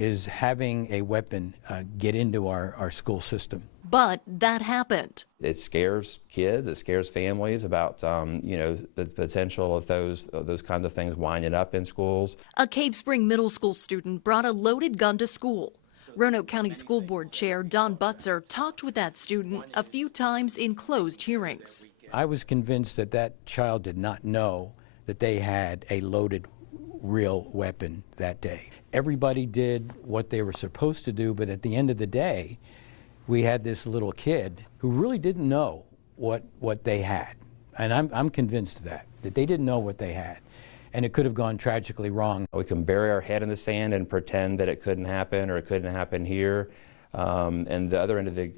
is having a weapon get into our school system. But that happened. It scares kids, it scares families about, the potential of those kinds of things winding up in schools. A Cave Spring Middle School student brought a loaded gun to school. Roanoke County School Board Chair Don Butzer talked with that student a few times in closed hearings. I was convinced that that child did not know that they had a loaded real weapon that day. Everybody did what they were supposed to do, but at the end of the day, we had this little kid who really didn't know what they had. And I'm convinced of that they didn't know what they had. And it could have gone tragically wrong. We can bury our head in the sand and pretend that it couldn't happen or it couldn't happen here. And the other end of the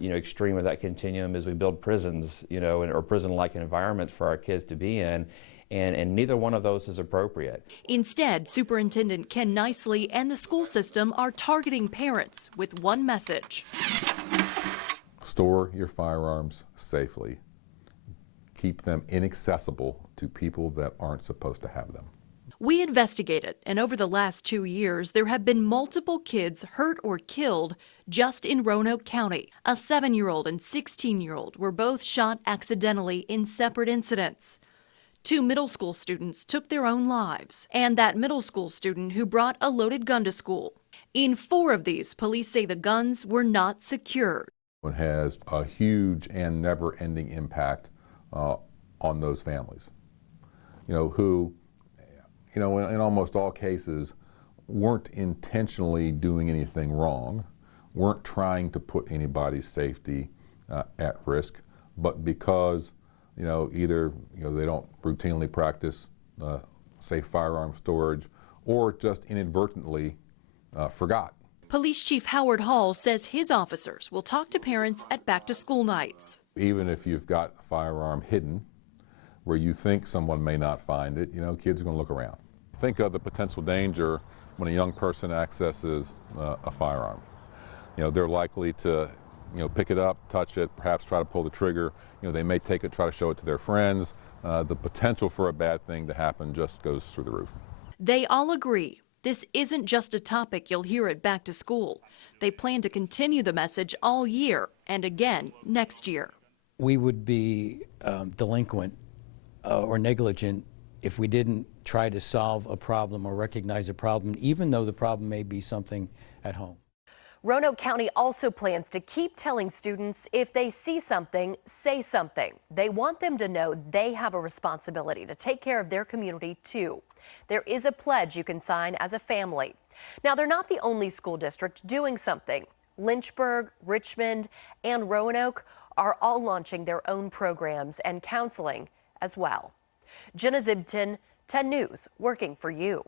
extreme of that continuum is we build prisons, or prison-like environments for our kids to be in. And neither one of those is appropriate. Instead, Superintendent Ken Nicely and the school system are targeting parents with one message. Store your firearms safely. Keep them inaccessible to people that aren't supposed to have them. We investigated, and over the last 2 years, there have been multiple kids hurt or killed just in Roanoke County. A 7-year-old and 16-year-old were both shot accidentally in separate incidents. 2 middle school students took their own lives, and that middle school student who brought a loaded gun to school. In 4 of these, police say the guns were not secured. It has a huge and never-ending impact on those families, who, in almost all cases, weren't intentionally doing anything wrong, weren't trying to put anybody's safety at risk, but because either they don't routinely practice safe firearm storage or just inadvertently forgot. Police Chief Howard Hall says his officers will talk to parents at back-to-school nights. Even if you've got a firearm hidden where you think someone may not find it, kids are going to look around. Think of the potential danger when a young person accesses a firearm. They're likely to pick it up, touch it, perhaps try to pull the trigger. They may take it, try to show it to their friends. The potential for a bad thing to happen just goes through the roof. They all agree this isn't just a topic you'll hear at back to school. They plan to continue the message all year and again next year. We would be delinquent or negligent if we didn't try to solve a problem or recognize a problem, even though the problem may be something at home. Roanoke County also plans to keep telling students if they see something, say something. They want them to know they have a responsibility to take care of their community too. There is a pledge you can sign as a family. Now, they're not the only school district doing something. Lynchburg, Richmond, and Roanoke are all launching their own programs and counseling as well. Jenna Zibton, 10 News, working for you.